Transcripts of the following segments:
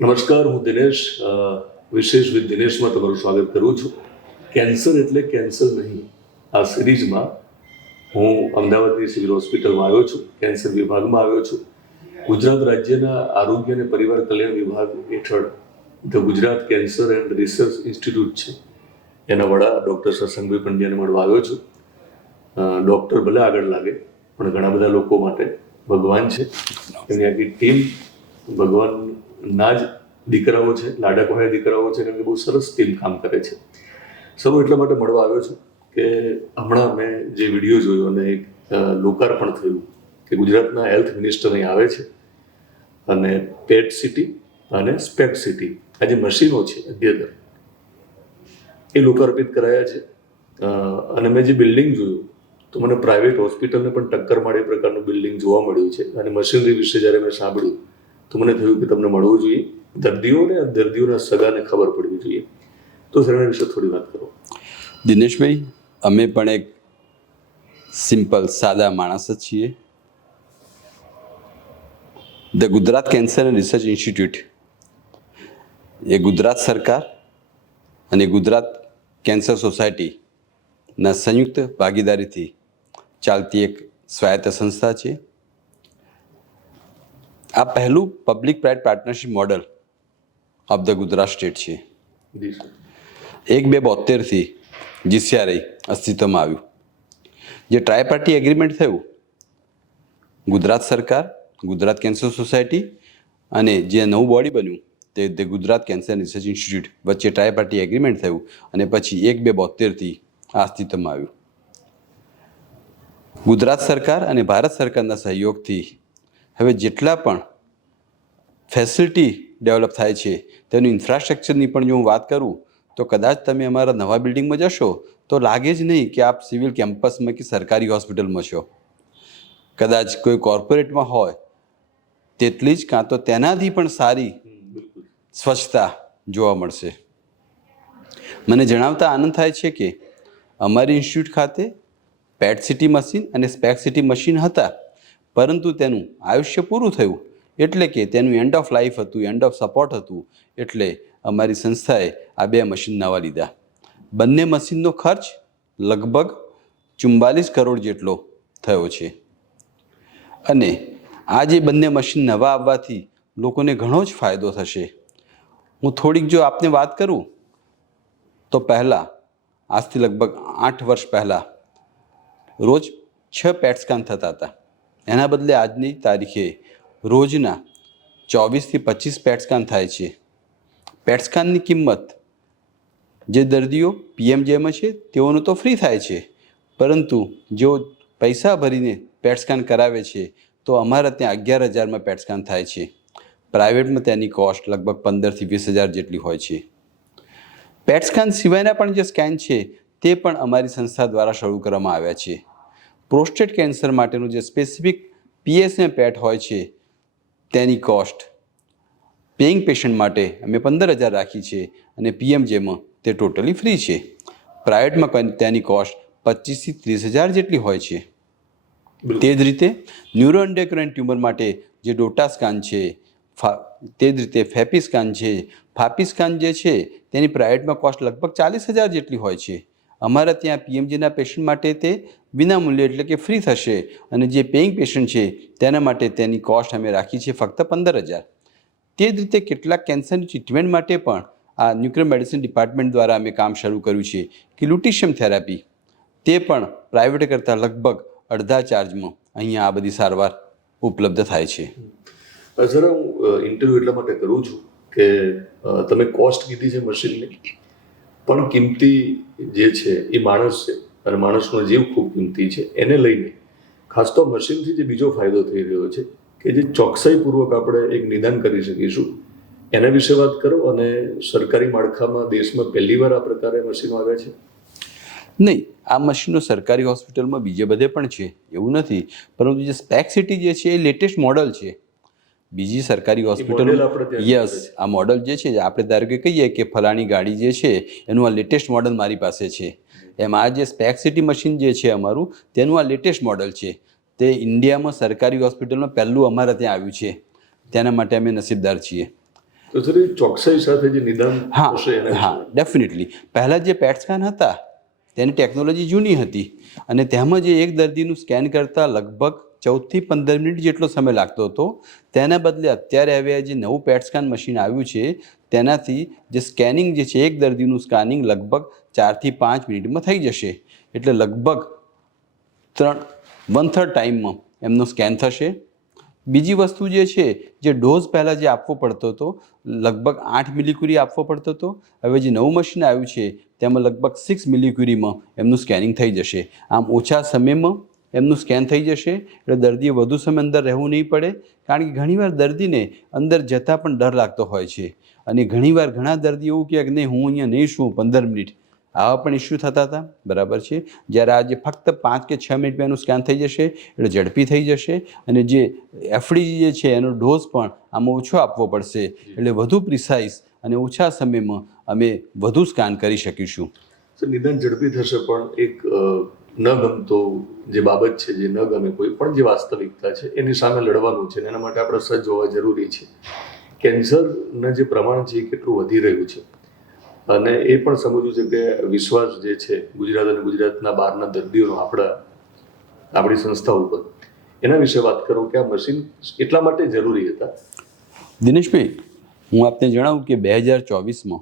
નમસ્કાર, હું દિનેશ વિશેષ વિથ દિનેશમાં તમારું સ્વાગત કરું છું. કેન્સર એટલે કેન્સર નહીં. આ સિરીઝમાં હું અમદાવાદની સિવિલ હોસ્પિટલમાં આવ્યો છું, કેન્સર વિભાગમાં આવ્યો છું. ગુજરાત રાજ્યના આરોગ્ય અને પરિવાર કલ્યાણ વિભાગ હેઠળ the Gujarat cancer and research institute છે. એના વડા ડૉક્ટર સત્સંગભાઈ પંડ્યાને મળવા આવ્યો છું. ડૉક્ટર ભલે આગળ લાગે, પણ ઘણા બધા લોકો માટે ભગવાન છે. એમની આખી ટીમ ભગવાનના જ દીકરાઓ છે લાડકવાયા દીકરાઓ છે કે બહુ સરસ ટીમ કામ કરે છે. સૌ એટલા માટે મળવા આવ્યો છું કે હમણાં મેં જે વીડિયો જોયો અને એક લોકાર્પણ થયું કે ગુજરાતના હેલ્થ મિનિસ્ટર અહીં આવે છે અને પેટ સિટી અને સ્પેટ સિટી આ જે મશીનો છે અધ્યતન એ લોકાર્પિત કરાયા છે. અને મેં જે બિલ્ડિંગ જોયું, તો મને પ્રાઇવેટ હોસ્પિટલને પણ ટક્કર મળે પ્રકારનું બિલ્ડિંગ જોવા મળ્યું છે અને મશીનરી વિશે જ્યારે મેં સાંભળ્યું તો મને થયું કે તમને મળવું જોઈએ. દર્દીઓને દર્દીઓના સગાને ખબર પડવી જોઈએ. તો સર એના વિશે થોડી વાત કરો. દિનેશભાઈ, અમે પણ એક સિમ્પલ, સાદા માણસ જ છીએ. The Gujarat cancer and research institute એ ગુજરાત સરકાર અને ગુજરાત કેન્સર સોસાયટીના સંયુક્ત ભાગીદારીથી ચાલતી એક સ્વાયત્ત સંસ્થા છે. આ પહેલું public private partnership model of the Gujarat state છે. એક બે બોતેરથી જીસીઆરઆઈ અસ્તિત્વમાં આવ્યું. જે ટ્રાયપાર્ટી એગ્રીમેન્ટ થયું ગુજરાત સરકાર ગુજરાત કેન્સર સોસાયટી અને જે નવું બોડી બન્યું તે તે ગુજરાત કેન્સર રિસર્ચ ઇન્સ્ટિટ્યૂટ વચ્ચે ટ્રાયપાર્ટી એગ્રીમેન્ટ થયું અને પછી એક બે બોતેરથી આ અસ્તિત્વમાં આવ્યું. ગુજરાત સરકાર અને ભારત સરકારના સહયોગથી હવે જેટલા પણ ફેસિલિટી ડેવલપ થાય છે, તેનું ઇન્ફ્રાસ્ટ્રક્ચરની પણ જો હું વાત કરું, તો કદાચ તમે અમારા નવા બિલ્ડિંગમાં જશો, તો લાગે જ નહીં કે આપ સિવિલ કેમ્પસમાં કે સરકારી હોસ્પિટલમાં છો. કદાચ કોઈ કોર્પોરેટમાં હોય, તેટલી જ કાં તો તેનાથી પણ સારી સ્વચ્છતા જોવા મળશે. મને જણાવતા આનંદ થાય છે કે અમારી ઇન્સ્ટિટ્યૂટ ખાતે પેટ સિટી મશીન અને સ્પેક સિટી મશીન હતા. પરંતુ તેનું આયુષ્ય પૂરું થયું. એટલે કે તેનું એન્ડ ઓફ લાઈફ હતું એન્ડ ઓફ સપોર્ટ હતું. એટલે અમારી સંસ્થાએ આ બે મશીન નવા લીધા. બંને મશીનનો ખર્ચ લગભગ ચુમ્બાલીસ કરોડ જેટલો થયો છે. અને આ જે બંને મશીન નવા આવવાથી લોકોને ઘણો જ ફાયદો થશે. હું થોડીક જો આપને વાત કરું, તો પહેલાં, આજથી લગભગ આઠ વર્ષ પહેલાં, રોજ છ પેટ સ્કેન થતા હતા. એના બદલે આજની તારીખે રોજના ચોવીસથી પચીસ પેટ્સકાન થાય છે. પેટ્સકાનની કિંમત જે દર્દીઓ પીએમજેમાં છે, તેઓનું તો ફ્રી થાય છે. પરંતુ જેઓ પૈસા ભરીને પેટ્સકાન કરાવે છે, તો અમારા ત્યાં અગિયાર હજારમાં પેટ્સકાન થાય છે. પ્રાઇવેટમાં તેની કોસ્ટ લગભગ પંદરથી વીસ હજાર જેટલી હોય છે. પેટ્સકાન સિવાયના પણ જે સ્કેન છે, તે પણ અમારી સંસ્થા દ્વારા શરૂ કરવામાં આવ્યા છે. પ્રોસ્ટેટ કેન્સર માટેનું જે સ્પેસિફિક પીએસએમ પેટ હોય છે તેની કોસ્ટ પેઇંગ પેશન્ટ માટે અમે પંદર હજાર રાખી છે અને પીએમજેમાં તે ટોટલી ફ્રી છે. પ્રાઇવેટમાં તેની કોસ્ટ પચીસથી ત્રીસ હજાર જેટલી હોય છે. તે જ રીતે ન્યુરો એન્ડોક્રાઇન ટ્યુમર માટે જે ડોટા સ્કાન છે ફા તે જ રીતે ફેપી સ્કાન છે ફાપી સ્કાન જે છે તેની પ્રાઇવેટમાં કોસ્ટ લગભગ ચાલીસ હજાર જેટલી હોય છે. અમારા ત્યાં પીએમજીના પેશન્ટ માટે તે વિનામૂલ્યે એટલે કે ફ્રી થશે. અને જે પેઇંગ પેશન્ટ છે, તેના માટે તેની કોસ્ટ અમે રાખી છે ફક્ત પંદર હજાર. તે જ રીતે કેટલાક કેન્સરની ટ્રીટમેન્ટ માટે પણ આ ન્યુક્લિયર મેડિસિન ડિપાર્ટમેન્ટ દ્વારા અમે કામ શરૂ કર્યું છે કે લ્યુટિશિયમ થેરાપી તે પણ પ્રાઇવેટ કરતાં લગભગ અડધા ચાર્જમાં અહીંયા આ બધી સારવાર ઉપલબ્ધ થાય છે. જરા હું ઇન્ટરવ્યૂ એટલા માટે કરું છું કે તમે કોસ્ટ કીધી છે મશીનની પણ કિંમતી જે છે એ માણસ છે અને માણસનો જીવ ખૂબ કિંમતી છે, એને લઈને ખાસ તો મશીનથી જે બીજો ફાયદો થઈ રહ્યો છે કે જે ચોકસાઈપૂર્વક આપણે એક નિદાન કરી શકીશું, એના વિશે વાત કરો અને સરકારી માળખામાં દેશમાં પહેલીવાર આ પ્રકારે મશીનો આવ્યા છે? નહીં, આ મશીનો સરકારી હોસ્પિટલમાં બીજે બધે પણ છે, એવું નથી. પરંતુ જે સ્પેક સિટી જે છે એ લેટેસ્ટ મોડલ છે બીજી સરકારી હોસ્પિટલ યસ આ મોડલ જે છે આપણે ધારો કે કહીએ કે ફલાણી ગાડી જે છે એનું આ લેટેસ્ટ મોડલ મારી પાસે છે. એમ આ જે સ્પેક સિટી મશીન જે છે અમારું તેનું આ લેટેસ્ટ મોડલ છે. તે ઇન્ડિયામાં સરકારી હોસ્પિટલમાં પહેલું અમારા ત્યાં આવ્યું છે. તેના માટે અમે નસીબદાર છીએ. તો ચોકસાઈ સાથે જે નિદાન હા હા ડેફિનેટલી પહેલાં જે પેટસ્કેન હતા તેની ટેકનોલોજી જૂની હતી. અને તેમાં જે એક દર્દીનું સ્કેન કરતાં લગભગ ચૌદથી પંદર મિનિટ જેટલો સમય લાગતો હતો. તેના બદલે અત્યારે હવે જે નવું પેટસ્કાન મશીન આવ્યું છે, તેનાથી જે સ્કેનિંગ જે છે, એક દર્દીનું સ્કેનિંગ લગભગ ચારથી પાંચ મિનિટમાં થઈ જશે. એટલે લગભગ ત્રણ વન થર્ડ ટાઈમમાં એમનો સ્કેન થશે. બીજી વસ્તુ જે છે, જે ડોઝ પહેલાં જે આપવો પડતો હતો, લગભગ આઠ મિલીક્યુરી આપવો પડતો હતો. હવે જે નવું મશીન આવ્યું છે, તેમાં લગભગ સિક્સ મિલીક્યુરીમાં એમનું સ્કેનિંગ થઈ જશે. આમ ઓછા સમયમાં એમનું સ્કેન થઈ જશે, એટલે દર્દીએ વધુ સમય અંદર રહેવું નહીં પડે, કારણ કે ઘણીવાર દર્દીને અંદર જતાં પણ ડર લાગતો હોય છે. અને ઘણીવાર ઘણા દર્દી એવું કહે કે નહીં, હું અહીંયા નહીં શું પંદર મિનિટ. આવા પણ ઇસ્યુ થતા હતા, બરાબર છે? જ્યારે આજે ફક્ત પાંચ કે છ મિનિટમાં એનું સ્કેન થઈ જશે, એટલે ઝડપી થઈ જશે, અને જે એફડી જે છે, એનો ડોઝ પણ આમાં ઓછો આપવો પડશે. એટલે વધુ પ્રિસાઇઝ અને ઓછા સમયમાં અમે વધુ સ્કેન કરી શકીશું. નિદાન ઝડપી થશે પણ એક ન ગમતો જે બાબત છે, જે ન ગમે કોઈ પણ જે વાસ્તવિકતા છે, એની સામે લડવાનું છે એના માટે આપણે સજ્જ હોવા જરૂરી છે. કેન્સરના જે પ્રમાણ છે એ કેટલું વધી રહ્યું છે. અને એ પણ સમજવું છે કે વિશ્વાસ જે છે, ગુજરાત અને ગુજરાતના બહારના દર્દીઓનો આપણા, આપણી સંસ્થા ઉપર. એના વિશે વાત કરું કે આ મશીન એટલા માટે જરૂરી હતા. દિનેશભાઈ, હું આપને જણાવું કે બે હજાર ચોવીસમાં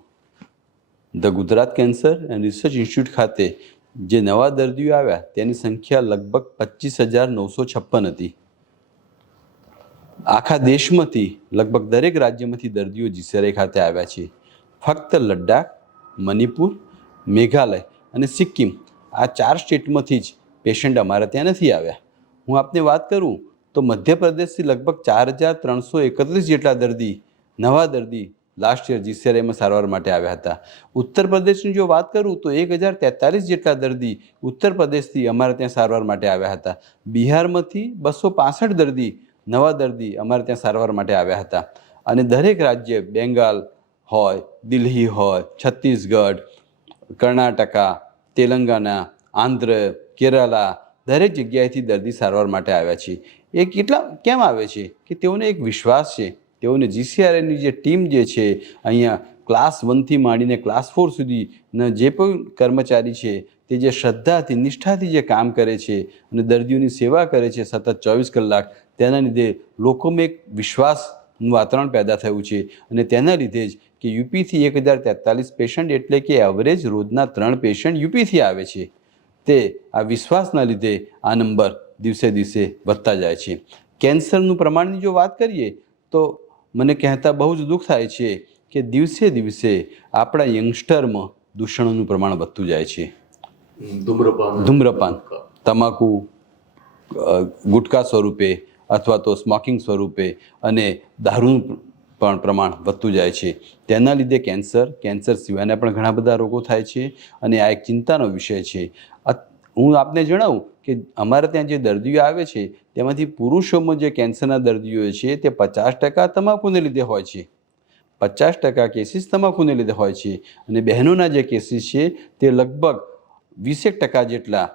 the Gujarat cancer and research institute ખાતે જે નવા દર્દીઓ આવ્યા, તેની સંખ્યા લગભગ પચીસ હજાર નવસો છપ્પન હતી. આખા દેશમાંથી લગભગ દરેક રાજ્યમાંથી દર્દીઓ જીસેરાઈ ખાતે આવ્યા છે. ફક્ત લદ્દાખ, મણિપુર, મેઘાલય અને સિક્કિમ આ ચાર સ્ટેટમાંથી જ પેશન્ટ અમારા ત્યાં નથી આવ્યા. હું આપને વાત કરું તો મધ્યપ્રદેશથી લગભગ ચાર હજાર ત્રણસો એકત્રીસ જેટલા દર્દી, નવા દર્દી લાસ્ટ યર જીસીઆરઆઈમાં સારવાર માટે આવ્યા હતા. ઉત્તર પ્રદેશની જો વાત કરું તો એક હજાર તેતાલીસ જેટલા દર્દી ઉત્તર પ્રદેશથી અમારે ત્યાં સારવાર માટે આવ્યા હતા. બિહારમાંથી બસો પાસઠ દર્દી નવા દર્દી અમારે ત્યાં સારવાર માટે આવ્યા હતા. અને દરેક રાજ્ય, બેંગાલ હોય, દિલ્હી હોય, છત્તીસગઢ, કર્ણાટકા તેલંગાણા આંધ્ર કેરાલા દરેક જગ્યાએથી દર્દી સારવાર માટે આવ્યા છે. એ કેટલા, કેમ આવે છે? કે તેઓને એક વિશ્વાસ છે તેઓને જીસીઆરએની જે ટીમ જે છે, અહીંયા ક્લાસ વનથી માંડીને ક્લાસ ફોર સુધીના જે પણ કર્મચારી છે, તે જે શ્રદ્ધાથી, નિષ્ઠાથી જે કામ કરે છે અને દર્દીઓની સેવા કરે છે સતત ચોવીસ કલાક, તેના લીધે લોકોમાં એક વિશ્વાસનું વાતાવરણ પેદા થયું છે. અને તેના લીધે જ કે યુપીથી એક હજાર તેતાલીસ પેશન્ટ એટલે કે એવરેજ રોજના ત્રણ પેશન્ટ યુપીથી આવે છે. તે આ વિશ્વાસના લીધે આ નંબર દિવસે દિવસે વધતા જાય છે. કેન્સરનું પ્રમાણની જો વાત કરીએ, તો મને કહેતા બહુ જ દુઃખ થાય છે કે દિવસે દિવસે આપણા યંગસ્ટરમાં દૂષણોનું પ્રમાણ વધતું જાય છે. ધૂમ્રપાન. ધૂમ્રપાન. તમાકુ ગુટકા સ્વરૂપે અથવા તો સ્મોકિંગ સ્વરૂપે અને દારૂનું પણ પ્રમાણ વધતું જાય છે. તેના લીધે કેન્સર કેન્સર સિવાયના પણ ઘણા બધા રોગો થાય છે અને આ એક ચિંતાનો વિષય છે. હું આપને જણાવું કે અમારે ત્યાં જે દર્દીઓ આવે છે, તેમાંથી પુરુષોમાં જે કેન્સરના દર્દીઓ છે, તે પચાસ ટકા તમાકુને લીધે હોય છે. પચાસ ટકા કેસીસ તમાકુને લીધે હોય છે અને બહેનોના જે કેસીસ છે, તે લગભગ વીસેક ટકા જેટલા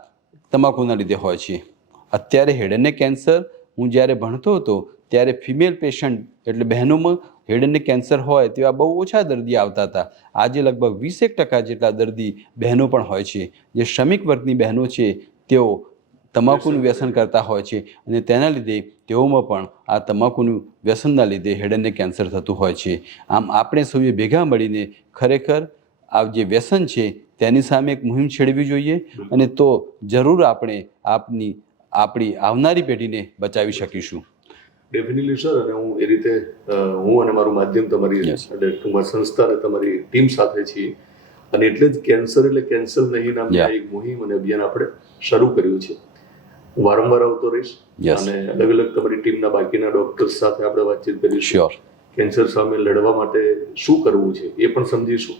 તમાકુના લીધે હોય છે. અત્યારે હેડ કેન્સર, હું જ્યારે ભણતો હતો, ત્યારે ફિમેલ પેશન્ટ એટલે બહેનોમાં હેડ એન્ડ નેક કેન્સર હોય તેવા બહુ ઓછા દર્દી આવતા હતા. આજે લગભગ વીસેક ટકા જેટલા દર્દી બહેનો પણ હોય છે. જે શ્રમિક વર્ગની બહેનો છે તેઓ તમાકુનું વ્યસન કરતા હોય છે અને તેના લીધે તેઓમાં પણ આ તમાકુનું વ્યસનના લીધે હેડનને કેન્સર થતું હોય છે. આમ આપણે સૌએ ભેગા મળીને ખરેખર આ જે વ્યસન છે તેની સામે એક મુહિમ છેડવી જોઈએ અને તો જરૂર આપણે આપની આપણી આવનારી પેઢીને બચાવી શકીશું. ડેફિનેટલી સર અને હું એ રીતે હું અને મારું માધ્યમ તમારી. એટલે ટૂંકમાં સંસ્થા અને તમારી ટીમ સાથે છીએ. અને એટલે જ કેન્સર એટલે કેન્સર નહીં નામની એક મુહિમ અને અભિયાન આપણે શરૂ કર્યું છે. વારંવાર આવતો રહીશ. અને અલગ અલગ તમારી ટીમના બાકીના ડોક્ટર્સ સાથે આપણે વાતચીત કરીશું. શ્યોર કેન્સર સામે લડવા માટે શું કરવું છે એ પણ સમજીશું.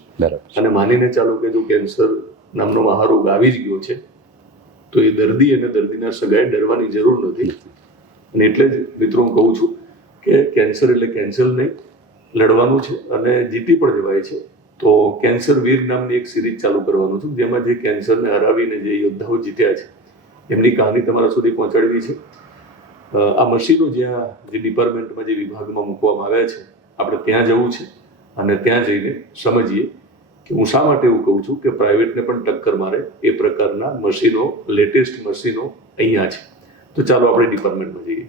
અને માનીને ચાલો કે જો કેન્સર નામનો મહારોગ આવી જ ગયો છે તો એ દર્દી અને દર્દીના સગાએ ડરવાની જરૂર નથી. અને એટલે જ મિત્રો હું કહું છું કે કેન્સર એટલે કેન્સર નહીં, લડવાનું છે અને જીતી પણ જવાય છે. તો કેન્સર વીર નામની એક સિરીઝ ચાલુ કરવાનું છું, જેમાં જે કેન્સરને હરાવીને જે યોદ્ધાઓ જીત્યા છે, એમની કહાની તમારા સુધી પહોંચાડવી છે. આ મશીનો જ્યાં જે ડિપાર્ટમેન્ટમાં જે વિભાગમાં મૂકવામાં આવ્યા છે, આપણે ત્યાં જવું છે અને ત્યાં જઈને સમજીએ કે હું શા માટે એવું કહું છું કે પ્રાઇવેટને પણ ટક્કર મારે એ પ્રકારના મશીનો, લેટેસ્ટ મશીનો અહીંયા છે. તો ચાલો આપણે ડિપાર્ટમેન્ટમાં જઈએ.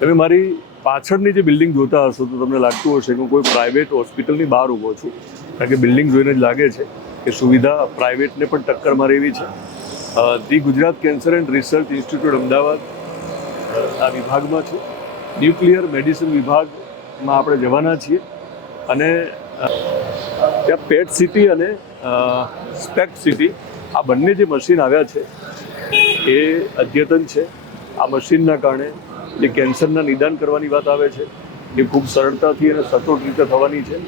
તમે મારી પાછળની જે બિલ્ડિંગ જોતા હશો તો તમને લાગતું હશે કે હું કોઈ પ્રાઇવેટ હોસ્પિટલની બહાર ઊભો છું. કારણ કે બિલ્ડિંગ જોઈને જ લાગે છે કે સુવિધા પ્રાઇવેટને પણ ટક્કર મારે એવી છે. The Gujarat cancer and research institute Ahmedabad આ વિભાગમાં છું. ન્યુક્લિયર મેડિસિન વિભાગમાં આપણે જવાના છીએ. અને ત્યાં પેટ સિટી અને સ્પેક્ટ સિટી આ બંને જે મશીન આવ્યા છે, એ અદ્યતન છે. આ મશીનના કારણે જે કેન્સરના નિદાન કરવાની વાત આવે છે, એ ખૂબ સરળતાથી અને સચોટ રીતે થવાની છે.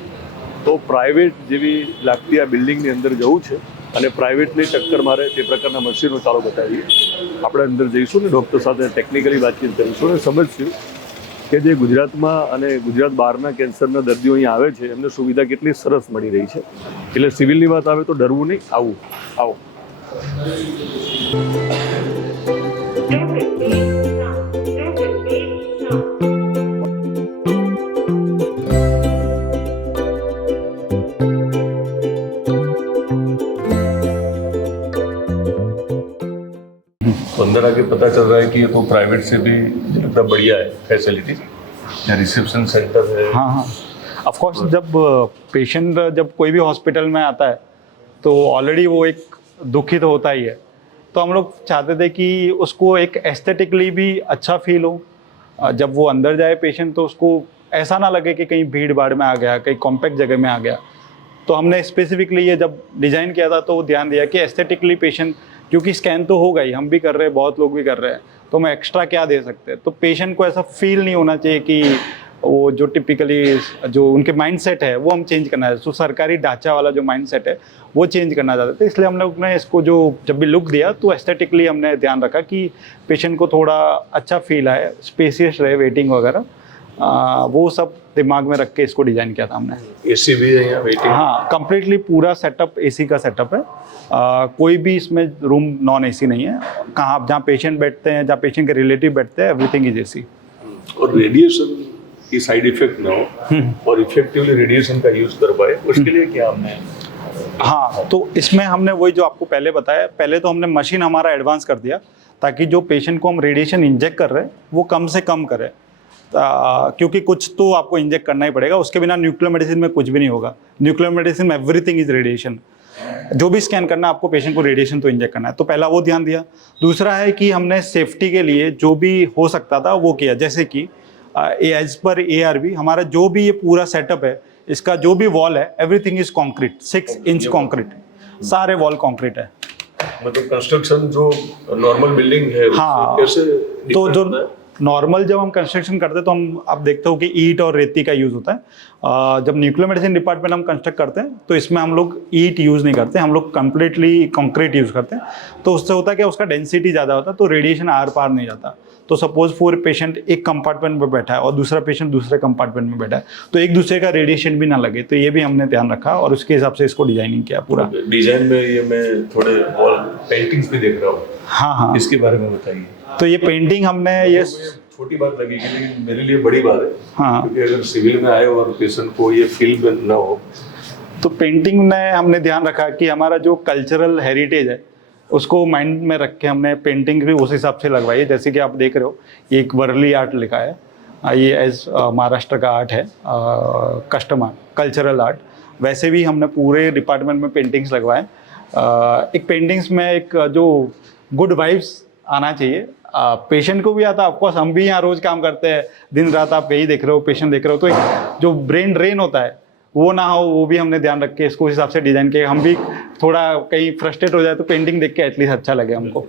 તો પ્રાઇવેટ જેવી લાગતી આ બિલ્ડિંગની અંદર જવું છે અને પ્રાઇવેટની ટક્કર મારે તે પ્રકારના મશીનો ચાલો બતાવીએ. આપણે અંદર જઈશું ને ડૉક્ટર સાથે ટેકનિકલી વાતચીત કરીશું અને સમજશું કે જે ગુજરાતમાં અને ગુજરાત બહારના કેન્સરના દર્દીઓ અહીંયા આવે છે, એમને સુવિધા કેટલી સરસ મળી રહી છે. એટલે સિવિલની વાત આવે તો ડરવું નહીં, આવું, આવો. आके पता चल रहा है कि ये तो प्राइवेट से भी लगता बढ़िया है फैसिलिटी यहाँ रिसेप्शन सेंटर है? हाँ हाँ। ऑफ़ कोर्स जब पेशेंट जब कोई भी हॉस्पिटल में आता है तो ऑलरेडी वो एक दुखित तो होता ही है। तो हम लोग चाहते थे कि उसको एक एस्थेटिकली भी अच्छा फील हो। जब वो अंदर जाए पेशेंट तो उसको ऐसा ना लगे कि कहीं भीड़ भाड़ में आ गया, कहीं कॉम्पैक्ट जगह में आ गया। तो हमने स्पेसिफिकली ये जब डिज़ाइन किया था तो ध्यान दिया कि एस्थेटिकली पेशेंट क्योंकि स्कैन तो होगा ही, हम भी कर रहे हैं, बहुत लोग भी कर रहे हैं। तो हम एक्स्ट्रा क्या दे सकते हैं? तो पेशेंट को ऐसा फील नहीं होना चाहिए कि वो जो टिपिकली जो उनके माइंड सेट है, वो हम चेंज करना है। तो सरकारी ढांचा वाला जो माइंड सेट है, वो चेंज करना चाहते थे इसलिए हम लोग ने इसको जो जब भी लुक दिया तो एस्थेटिकली हमने ध्यान रखा कि पेशेंट को थोड़ा अच्छा फील आए स्पेसियस रहे वेटिंग वगैरह। आ, वो सब दिमाग में रख के इसको डिज़ाइन किया था हमने। एसी भी है वेटिंग हाँ कम्प्लीटली पूरा सेटअप एसी का सेटअप है। आ, कोई भी इसमें रूम नॉन एसी नहीं है। कहाँ आप जहाँ पेशेंट बैठते हैं जहाँ पेशेंट के रिलेटिव बैठते हैं एवरीथिंग इज़ एसी और रेडिएशन की साइड इफ़ेक्ट ना हो और इफेक्टिवली रेडिएशन का यूज़ कर पाए उसके लिए क्या हमने हाँ तो इसमें हमने वही जो आपको पहले बताया पहले तो हमने मशीन हमारा एडवांस कर दिया ताकि जो पेशेंट को हम रेडिएशन इंजेक्ट कर रहे हैं वो कम से कम करें। क्योंकि कुछ तो आपको इंजेक्ट करना ही पड़ेगा उसके बिना न्यूक्लियर मेडिसिन में कुछ भी नहीं होगा। न्यूक्लियर मेडिसिन में एवरीथिंग इज़ रेडिएशन जो भी स्कैन करना है आपको पेशेंट को रेडिएशन तो इंजेक्ट करना है। तो पहला वो ध्यान दिया। दूसरा है कि हमने सेफ्टी के लिए जो भी हो सकता था वो किया। जैसे कि एज पर एआरबी हमारा जो भी ये पूरा सेटअप है इसका जो भी वॉल है everything is concrete six inch concrete सारे वॉल कॉन्क्रीट है। मतलब कंस्ट्रक्शन जो नॉर्मल बिल्डिंग है हाँ। तो जो? नॉर्मल जब हम कंस्ट्रक्शन करते हैं तो हम आप देखते हो कि ईट और रेती का यूज़ होता है। जब न्यूक्लियर मेडिसिन डिपार्टमेंट हम कंस्ट्रक्ट करते हैं तो इसमें हम लोग ईट यूज़ नहीं करते हम लोग कम्प्लीटली कंक्रीट यूज़ करते हैं। तो उससे होता है कि उसका डेंसिटी ज़्यादा होता है तो रेडिएशन आर पार नहीं जाता। तो सपोज़ फोर पेशेंट एक कंपार्टमेंट में बैठा है और दूसरा पेशेंट दूसरे कंपार्टमेंट में बैठा है तो एक दूसरे का रेडिएशन भी ना लगे। तो ये भी हमने ध्यान रखा और उसके हिसाब से इसको डिज़ाइनिंग किया पूरा। डिज़ाइन में ये मैं थोड़े वॉल पेंटिंग्स भी देख रहा हूँ। हाँ हाँ। इसके बारे में बताइए। तो ये पेंटिंग हमने ये छोटी बात लगेगी लेकिन मेरे लिए बड़ी बात है। हाँ। क्योंकि अगर सिविल में आए और पेशेंट को ये फील न हो तो पेंटिंग में हमने ध्यान रखा कि हमारा जो कल्चरल हेरिटेज है उसको माइंड में रख के हमने पेंटिंग भी उस हिसाब से लगवाई है। जैसे कि आप देख रहे हो ये एक वर्ली आर्ट लिखा है। ये एज महाराष्ट्र का आर्ट है कस्टम आर्ट कल्चरल आर्ट वैसे भी हमने पूरे डिपार्टमेंट में पेंटिंग्स लगवाए। एक पेंटिंग्स में एक जो गुड वाइब्स आना चाहिए पेशेंट को भी आता है ऑफकोर्स हम भी यहाँ रोज काम करते हैं दिन रात आप यही देख रहे हो पेशेंट देख रहे हो तो एक जो ब्रेन ड्रेन होता है वो ना हो वो भी हमने ध्यान रख के इसको उस हिसाब से डिज़ाइन किया हम भी थोड़ा कहीं फ्रस्ट्रेट हो जाए तो पेंटिंग देख के एटलीस्ट अच्छा लगे हमको।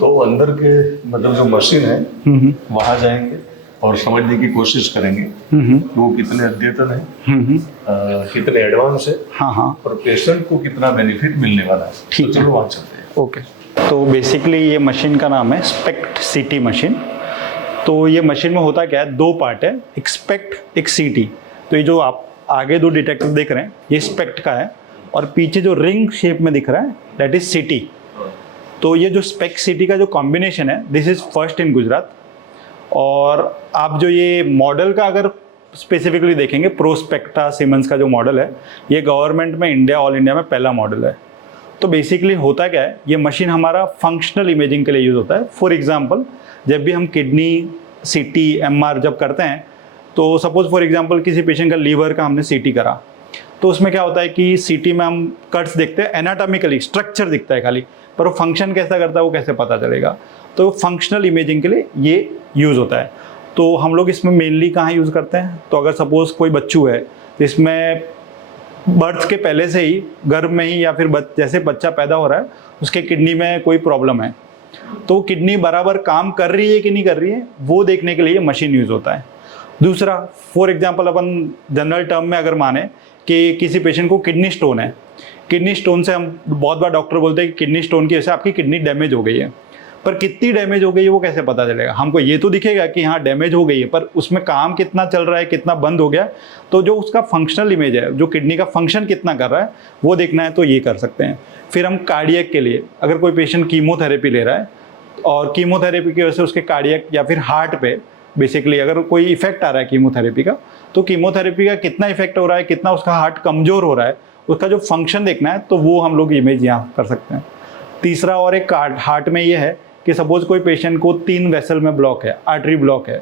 तो अंदर के मतलब जो मशीन है हम्म वहाँ जाएँगे और समझने की कोशिश करेंगे हम्म वो कितने अद्यतन है हम्म अ, कितने एडवांस है हाँ हाँ। और पेशेंट को कितना बेनिफिट मिलने वाला है। ठीक तो। चलो वहाँ चलते हैं। ओके तो बेसिकली ये मशीन का नाम है स्पेक्ट सीटी मशीन तो ये मशीन में होता क्या है? दो पार्ट है, एक स्पेक्ट एक सीटी तो ये जो आप आगे दो डिटेक्टर देख रहे हैं, ये स्पेक्ट का है और पीछे जो रिंग शेप में दिख रहा है दैट इज़ सीटी तो ये जो स्पेक सिटी का जो कॉम्बिनेशन है this is first in Gujarat और आप जो ये मॉडल का अगर स्पेसिफिकली देखेंगे प्रोस्पेक्टा सीमेंस का जो मॉडल है, ये गवर्नमेंट में इंडिया ऑल इंडिया में पहला मॉडल है। तो बेसिकली होता क्या है? ये मशीन हमारा फंक्शनल इमेजिंग के लिए यूज़ होता है। फॉर एग्ज़ाम्पल जब भी हम किडनी सीटी एमआर जब करते हैं तो सपोज़ फॉर एग्ज़ाम्पल किसी पेशेंट का लीवर का हमने सीटी करा। तो उसमें क्या होता है कि सीटी में हम कट्स देखते हैं एनाटॉमिकली स्ट्रक्चर दिखता है खाली, पर वो फ़ंक्शन कैसा करता है वो कैसे पता चलेगा? तो फंक्शनल इमेजिंग के लिए ये यूज़ होता है। तो हम लोग इसमें मेनली कहाँ यूज़ करते हैं? तो अगर सपोज़ कोई बच्चू है तो इसमें बर्थ के पहले से ही गर्भ में ही या फिर बच, जैसे बच्चा पैदा हो रहा है उसके किडनी में कोई प्रॉब्लम है। तो किडनी बराबर काम कर रही है कि नहीं कर रही है वो देखने के लिए मशीन यूज़ होता है। दूसरा फॉर एग्ज़ाम्पल अपन जनरल टर्म में अगर माने कि किसी पेशेंट को किडनी स्टोन है। किडनी स्टोन से हम बहुत बार डॉक्टर बोलते हैं कि किडनी स्टोन की वजह से आपकी किडनी डैमेज हो गई है। पर कितनी डैमेज हो गई है वो कैसे पता चलेगा? हमको ये तो दिखेगा कि हाँ डैमेज हो गई है, पर उसमें काम कितना चल रहा है, कितना बंद हो गया तो जो उसका फंक्शनल इमेज है, जो किडनी का फ़ंक्शन कितना कर रहा है, वो देखना है तो ये कर सकते हैं। फिर हम कार्डियक के लिए, अगर कोई पेशेंट कीमोथेरेपी ले रहा है, और कीमोथेरेपी की वजह से उसके कार्डियक या फिर हार्ट पे बेसिकली अगर कोई इफ़ेक्ट आ रहा है कीमोथेरेपी का तो कीमोथेरेपी का कितना इफ़ेक्ट हो रहा है, कितना उसका हार्ट कमज़ोर हो रहा है, उसका जो फ़ंक्शन देखना है तो वो हम लोग इमेज यहाँ कर सकते हैं। तीसरा और एक हार्ट में ये है कि सपोज़ कोई पेशेंट को तीन वेसल में ब्लॉक है आर्टरी ब्लॉक है,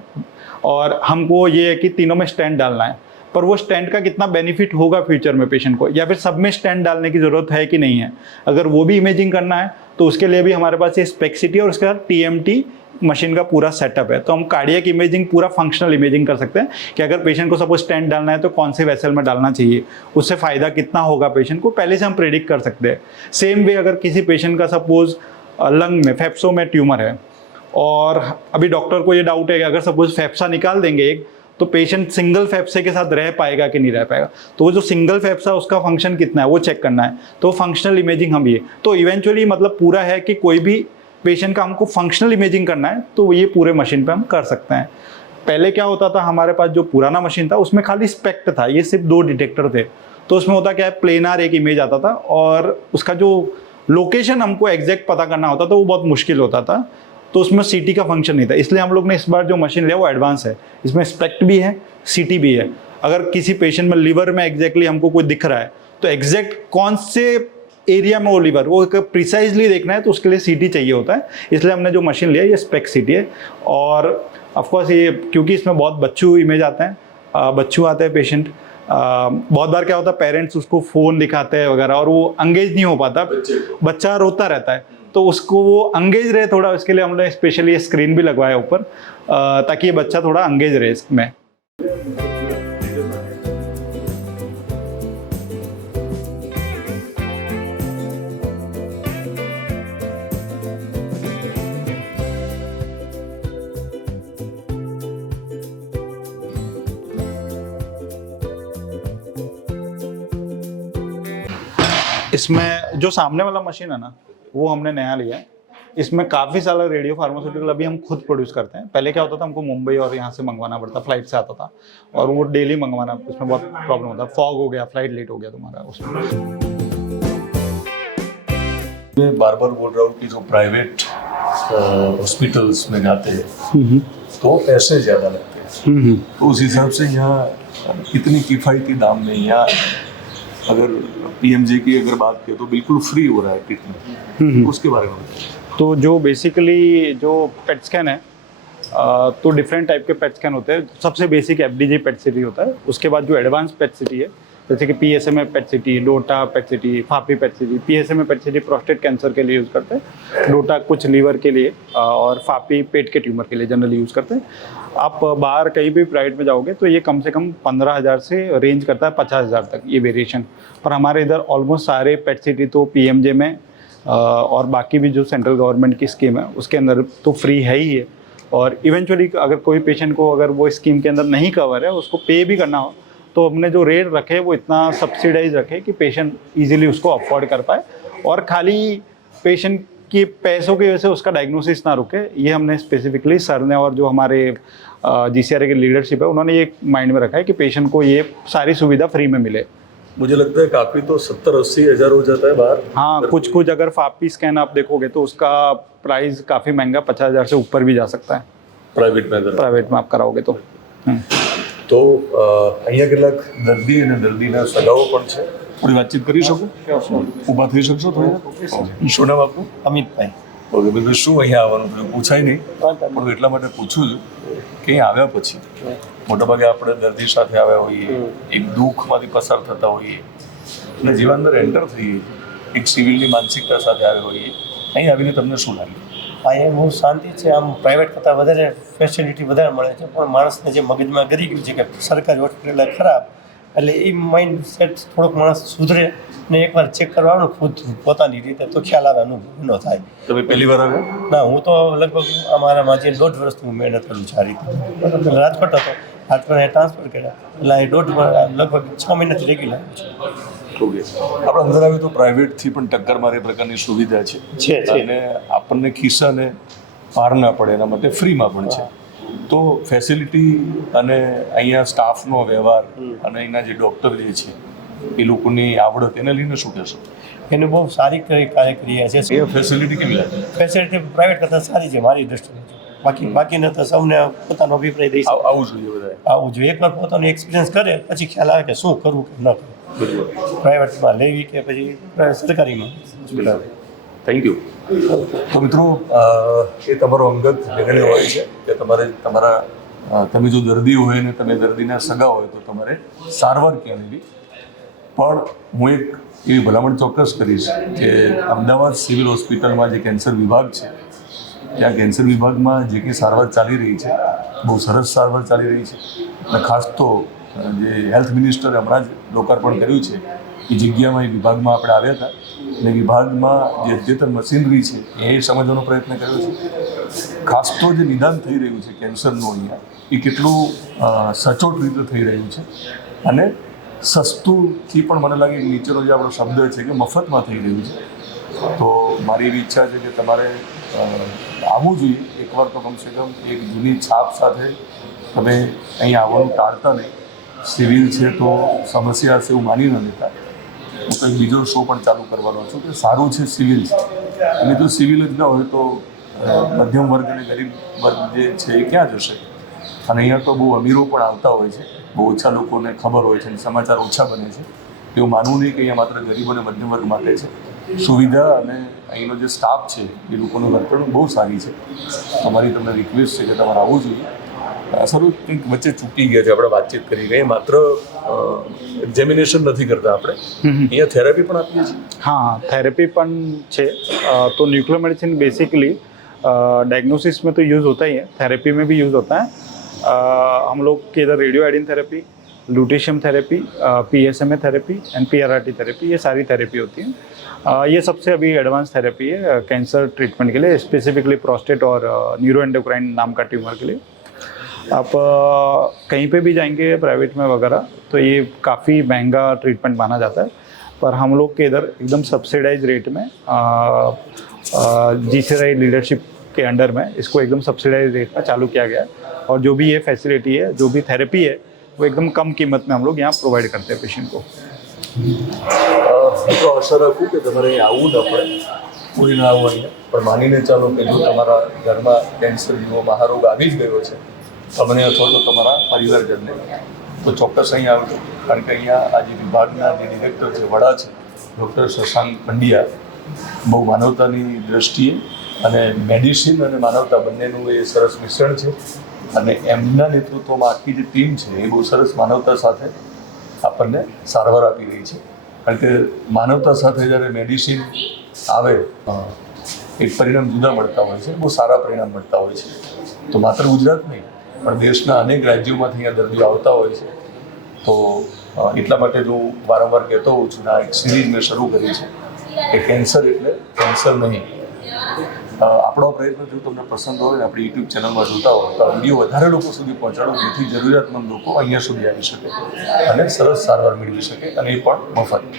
और हमको ये है कि तीनों में स्टैंड डालना है, पर वो स्टैंड का कितना बेनिफिट होगा फ्यूचर में पेशेंट को? या फिर सब में स्टैंड डालने की ज़रूरत है कि नहीं है? अगर वो भी इमेजिंग करना है तो उसके लिए भी हमारे पास ये स्पेक्सिटी और उसके साथ टी मशीन का पूरा सेटअप है। तो हम कार्डियक इमेजिंग पूरा फंक्शनल इमेजिंग कर सकते हैं कि अगर पेशेंट को सपोज़ स्टैंड डालना है तो कौन से वेसल में डालना चाहिए? उससे फ़ायदा कितना होगा पेशेंट को? पहले से हम प्रेडिक्ट कर सकते हैं। सेम वे अगर किसी पेशेंट का सपोज़ लंग में फेफसों में ट्यूमर है। और अभी डॉक्टर को ये डाउट है कि अगर सपोज़ फेफसा निकाल देंगे एक तो पेशेंट सिंगल फेफसे के साथ रह पाएगा कि नहीं रह पाएगा? तो वो जो सिंगल फेफसा उसका फ़ंक्शन कितना है, वो चेक करना है। तो फंक्शनल इमेजिंग हम ये तो इवेंचुअली मतलब पूरा है कि कोई भी पेशेंट का हमको फंक्शनल इमेजिंग करना है तो ये पूरे मशीन पे हम कर सकते हैं। पहले क्या होता था, हमारे पास जो पुराना मशीन था, उसमें खाली स्पेक्ट था, ये सिर्फ़ दो डिटेक्टर थे। तो उसमें होता क्या है प्लेनार एक इमेज आता था, और उसका जो लोकेशन हमको एग्जैक्ट पता करना होता था वो बहुत मुश्किल होता था। तो उसमें सीटी का फ़ंक्शन नहीं था। इसलिए हम लोग ने इस बार जो मशीन लिया वो एडवांस है। इसमें स्पेक्ट भी है सीटी भी है। अगर किसी पेशेंट में लीवर में एग्जैक्टली हमको कोई दिख रहा है तो एग्जैक्ट कौन से एरिया में वो लीवर वो प्रिसाइजली देखना है तो उसके लिए सीटी चाहिए होता है। इसलिए हमने जो मशीन लिया, ये स्पेक सीटी है। और ऑफकोर्स ये, क्योंकि इसमें बहुत बच्चू इमेज आते हैं बच्चू आते हैं पेशेंट बहुत बार क्या होता है पेरेंट्स उसको फ़ोन दिखाते हैं वगैरह और वो अंगेज नहीं हो पाता। बच्चा रोता रहता है। तो उसको वो अंगेज रहे थोड़ा उसके लिए हमने स्पेशली स्क्रीन भी लगवाया ऊपर ताकि ये बच्चा थोड़ा अंगेज रहे इसमें। इसमें जो सामने वाला मशीन है ना वो हमने नया लिया है। इसमें काफ़ी सारा रेडियो फार्मास्यूटिकल अभी हम खुद प्रोड्यूस करते हैं। पहले क्या होता था हमको मुंबई और यहाँ से मंगवाना पड़ता फ़्लाइट से आता था। और वो डेली मंगवाना उसमें बहुत प्रॉब्लम होता। फॉग हो गया फ़्लाइट लेट हो गया तुम्हारा उसमें। मैं बार बार बोल रहा हूँ कि जो प्राइवेट हॉस्पिटल्स में जाते हैं तो पैसे ज़्यादा लगते हैं। तो उस हिसाब से यहाँ कितनी किफ़ायती दाम में यहाँ अगर पीएमजे की अगर बात करें तो बिल्कुल फ्री हो रहा है ट्रीटमेंट उसके बारे में तो जो बेसिकली जो पेट स्कैन है तो डिफरेंट टाइप के पेट स्कैन होते हैं। सबसे basic F D G PET CT होता है। उसके बाद जो एडवांस पेट सिटी है जैसे कि P S M PET CT DOTA PET CT FAPI PET CT P S M PET CT prostate cancer के लिए यूज़ करते हैं। डोटा कुछ लीवर के लिए और फापी पेट के ट्यूमर के लिए जनरली यूज़ करते हैं। आप बाहर कहीं भी प्राइवेट में जाओगे तो ये कम से कम पंद्रह हज़ार से रेंज करता है, पचास हज़ार तक ये वेरिएशन पर हमारे इधर ऑलमोस्ट सारे पेट सिटी तो पी एम जे में और बाकी भी जो सेंट्रल गवर्नमेंट की स्कीम है, उसके अंदर तो फ्री है ही है और इवेंचुअली अगर कोई पेशेंट को अगर वो स्कीम के अंदर नहीं कवर है, उसको पे भी करना हो तो हमने जो रेट रखे वो इतना सब्सिडाइज रखे कि पेशेंट इजीली उसको अफोर्ड कर पाए। और खाली पेशेंट के पैसों की वजह से उसका डायग्नोसिस ना रुके ये हमने स्पेसिफिकली सर ने और जो हमारे जी सी की लीडरशिप है उन्होंने ये माइंड में रखा है कि पेशेंट को ये सारी सुविधा फ्री में मिले। मुझे लगता है काफ़ी तो सत्तर अस्सी हज़ार हो जाता है बाहर। हाँ कुछ कुछ अगर फापी स्कैन आप देखोगे तो उसका प्राइस काफ़ी महँगा पचास हज़ार से ऊपर भी जा सकता है। प्राइवेट में प्राइवेट में आप कराओगे तो। તો અહીંયા કેટલાક દર્દી અને દર્દીના સગાઓ પણ છે. થોડી વાતચીત કરી શકું? ઊભા થઈ શકશો થોડી શું નામ આપનું? અમિતભાઈ. ઓકે બીજું શું અહીંયા આવવાનું થયું? પૂછાય નહીં. પણ હું એટલા માટે પૂછું છું કે અહીં આવ્યા પછી મોટાભાગે આપણે દર્દી સાથે આવ્યા હોઈએ એક દુઃખમાંથી પસાર થતા હોઈએ અને જીવન અંદર એન્ટર થઈએ એક સિવિલની માનસિકતા સાથે આવ્યા હોઈએ અહીં આવીને તમને શું લાગ્યું અહીંયા બહુ શાંતિ છે. આમ પ્રાઇવેટ કરતાં વધારે ફેસિલિટી વધારે મળે છે. પણ માણસને જે મગજમાં ગરી ગયું છે કે સરકારી હોસ્પિટલ ખરાબ એટલે એ માઇન્ડ સેટ થોડોક માણસ સુધરે ને એકવાર ચેક કરવાનું ખુદ પોતાની રીતે તો ખ્યાલ આવે અનુભવ ન થાય. તમે પહેલી વાર આવ્યો? ના હું તો લગભગ અમારામાં જે દોઢ વર્ષથી હું મહેનત કરું છું આ રીતે રાજકોટ હતો. રાજકોટ ટ્રાન્સફર કર્યા. એટલે એ દોઢ લગભગ છ મહિનાથી રેગ્યુલર છું. ઓકે આપણે અંદર આવી તો પ્રાઇવેટથી પણ ટક્કર મારે પ્રકારની સુવિધા છે. અને આપણને ખિસ્સાને ભાર ના પડે એના માટે ફ્રીમાં પણ છે. તો ફેસિલિટી અને અહીંયા સ્ટાફનો વ્યવહાર અને અહીંના જે ડૉક્ટર જે છે એ લોકોની આવડત એને લઈને શું કહેશો એને બહુ સારી કરી કાર્યક્રિયા છે. ફેસિલિટી કેવી લાગે? ફેસિલિટી પ્રાઇવેટ કરતાં સારી છે મારી દ્રષ્ટિએ. બાકી બાકીને તો સૌને પોતાનો અભિપ્રાય દઈ શકે આવું જોઈએ બધા આવું જોઈએ. એકવાર પોતાનો એક્સપિરિયન્સ કરે પછી ખ્યાલ આવે કે શું કરવું કે ન કરવું. પ્રાઇવેટમાં લેવી કે પછી સરકારીમાં થેન્ક યુ તો મિત્રો એ તમારો અંગત નિર્ણય હોય છે કે તમારે તમારા તમે જો દર્દી હોય ને તમે દર્દીના સગા હોય તો તમારે સારવાર ક્યાં લેવી? પણ હું એક એવી ભલામણ ચોક્કસ કરીશ કે અમદાવાદ સિવિલ હોસ્પિટલમાં જે કેન્સર વિભાગ છે ત્યાં કેન્સર વિભાગમાં જે કંઈ સારવાર ચાલી રહી છે બહુ સરસ સારવાર ચાલી રહી છે. અને ખાસ તો જે હેલ્થ મિનિસ્ટરે હમણાં જ લોકાર્પણ કર્યું છે, એ જગ્યામાં એ વિભાગમાં આપણે આવ્યા હતા. અને વિભાગમાં જે અદ્યતન મશીનરી છે, એ સમજવાનો પ્રયત્ન કર્યો છે. ખાસ તો જે નિદાન થઈ રહ્યું છે, કેન્સરનું અહીંયા, એ કેટલું સચોટ રીતે થઈ રહ્યું છે. અને સસ્તુંથી પણ મને લાગે, નીચેનો જે આપણો શબ્દ છે કે મફતમાં થઈ રહ્યું છે. તો મારી એવી ઈચ્છા છે કે તમારે આવવું જોઈએ. એકવાર તો કમસે કમ એક જૂની છાપ સાથે તમે અહીં આવવાનું ટાળતા નહીં. સિવિલ છે તો સમસ્યા છે એવું માની ન લેતા. હું કંઈક બીજો શો પણ ચાલુ કરવાનો છું કે સારું છે સિવિલ છે. અને જો સિવિલ જ ન હોય તો મધ્યમ વર્ગ અને ગરીબ વર્ગ જે છે એ ક્યાં જશે? અને અહીંયા તો બહુ અમીરો પણ આવતા હોય છે. બહુ ઓછા લોકોને ખબર હોય છે અને સમાચાર ઓછા બને છે. એવું માનવું નહીં કે અહીંયા માત્ર ગરીબ અને મધ્યમ વર્ગ માટે છે. સુવિધા અને અહીંનો જે સ્ટાફ છે એ લોકોનું વર્તણૂક બહુ સારી છે. અમારી તમને રિક્વેસ્ટ છે કે તમારે આવવું જોઈએ. સરું કંઈક વચ્ચે ચૂકી ગયા છે આપણે વાતચીત કરી ગઈ માત્ર એક્ઝામિનેશન નથી કરતા આપણે અહીંયા થેરાપી પણ આપીએ છીએ हाँ थेरेपी पण छे अ, तो न्यूक्लियर मेडिसिन बेसिकली डायग्नोसिस में तो यूज़ होता ही है थेरेपी में भी यूज़ होता है अ, हम लोग के इधर radio iodine therapy lutetium therapy P S M A therapy and P R R T therapy ये सारी थेरेपी होती है अ, ये सबसे अभी एडवांस थेरेपी है कैंसर ट्रीटमेंट के लिए स्पेसिफिकली प्रोस्टेट और न्यूरो एंडोक्राइन नाम का ट्यूमर के लिए आप अ, कहीं पे भी जाएंगे प्राइवेट में वगैरह तो ये काफ़ी महंगा ट्रीटमेंट माना जाता है पर हम लोग के इधर एकदम सब्सिडाइज रेट में जी सी लीडरशिप के अंडर में इसको एकदम सब्सिडाइज रेट में चालू किया गया है और जो भी ये फैसिलिटी है जो भी थेरेपी है वो एकदम कम कीमत में हम लोग यहाँ प्रोवाइड करते हैं पेशेंट को હું તો આશા રાખું કે તમારે અહીં આવવું ન પડે કોઈ ના આવું અહીંયા પણ માનીને ચાલો કે જો તમારા ઘરમાં કેન્સર જેવો મહારોગ આવી જ ગયો છે તમને અથવા તો તમારા પરિવારજનને. તો ચોક્કસ અહીં આવજો. કારણ કે અહીંયા આ જે વિભાગના જે ડિરેક્ટર છે, વડા છે ડૉક્ટર શશાંક પંડ્યા, બહુ માનવતાની દ્રષ્ટિએ અને મેડિસિન અને માનવતા બંનેનું એ સરસ મિશ્રણ છે. અને એમના નેતૃત્વમાં આખી જે ટીમ છે, એ બહુ સરસ માનવતા સાથે આપણને સારવાર આપી રહી છે. કારણ કે માનવતા સાથે જ્યારે મેડિસિન આવે, એક પરિણામ જુદા મળતા હોય છે, બહુ સારા પરિણામ મળતા હોય છે. તો માત્ર ગુજરાત નહીં પણ દેશના અનેક રાજ્યોમાંથી અહીંયા દર્દીઓ આવતા હોય છે. તો એટલા માટે જ હું વારંવાર કહેતો હોઉં છું આ એક સિરીઝ મેં શરૂ કરી છે કે કેન્સર એટલે કેન્સર નહીં. આપણો પ્રયત્ન જો તમને પસંદ હોય આપણી યુટ્યુબ ચેનલમાં જોતા હોય તો વીડિયો વધારે લોકો સુધી પહોંચાડો, જેથી જરૂરિયાતમંદ લોકો અહીંયા સુધી આવી શકે અને સરસ સારવાર મેળવી શકે અને એ પણ મફત.